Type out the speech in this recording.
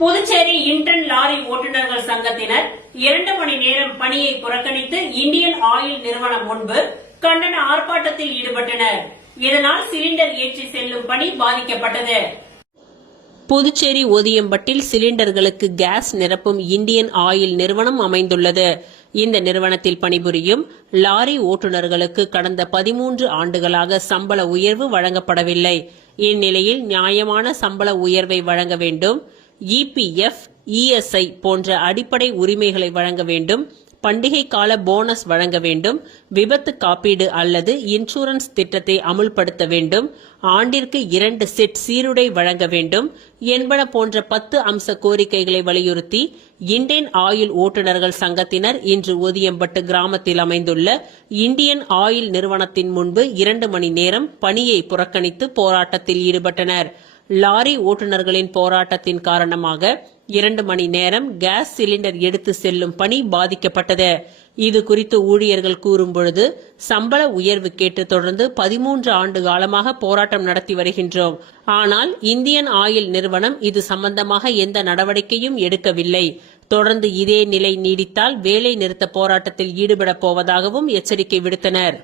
Puducherry intern lorry ஓட்டுநர்கள் சங்கத்தினர் 2 மணி நேரம் பணியை புறக்கணித்து இந்தியன் ஆயில் நிறுவனம் முன்பு கண்டன ஆர்ப்பாட்டத்தில் ஈடுபட்டனர். இதனால் சிலிண்டர் ஏற்றி செல்லும் பணி பாதிக்கப்பட்டது. புதுச்சேரி ஓதியம்பட்டில் சிலிண்டர்களுக்கு கேஸ் நிரப்பும் இந்தியன் ஆயில் நிறுவனம் அமைந்துள்ளது. இந்த நிறுவனத்தில் பணிபுரியும் லாரி ஓட்டுநர்களுக்கு கடந்த 13 ஆண்டுகளாக சம்பள உயர்வு வழங்கப்படவில்லை. இந்நிலையில் நியாயமான சம்பள உயர்வை வழங்க வேண்டும், EPF, ESI போன்ற அடிப்படை உரிமைகளை வழங்க வேண்டும், பண்டிகை கால போனஸ் வழங்க வேண்டும், விபத்து காப்பீடு அல்லது இன்சூரன்ஸ் திட்டத்தை அமுல்படுத்த வேண்டும், ஆண்டிற்கு 2 செட் சீருடை வழங்க வேண்டும் என்பன போன்ற 10 அம்ச கோரிக்கைகளை வலியுறுத்தி இந்தியன் ஆயில் ஓட்டுநர்கள் சங்கத்தினர் இன்று ஓதியம்பட்டு கிராமத்தில் அமைந்துள்ள இந்தியன் ஆயில் நிறுவனத்தின் முன்பு 2 மணி நேரம் பணியை புறக்கணித்து போராட்டத்தில் ஈடுபட்டனர். லாரி ஓட்டுநர்களின் போராட்டத்தின் காரணமாக 2 மணி நேரம் கேஸ் சிலிண்டர் எடுத்து செல்லும் பணி பாதிக்கப்பட்டது. இது குறித்து ஊழியர்கள் கூறும்பொழுது, சம்பள உயர்வு கேட்டு தொடர்ந்து 13 ஆண்டு காலமாக போராட்டம் நடத்தி வருகின்றோம். ஆனால் இந்தியன் ஆயில் நிறுவனம் இது சம்பந்தமாக எந்த நடவடிக்கையும் எடுக்கவில்லை. தொடர்ந்து இதே நிலை நீடித்தால் வேலை நிறுத்த போராட்டத்தில் ஈடுபட போவதாகவும் எச்சரிக்கை விடுத்தனர்.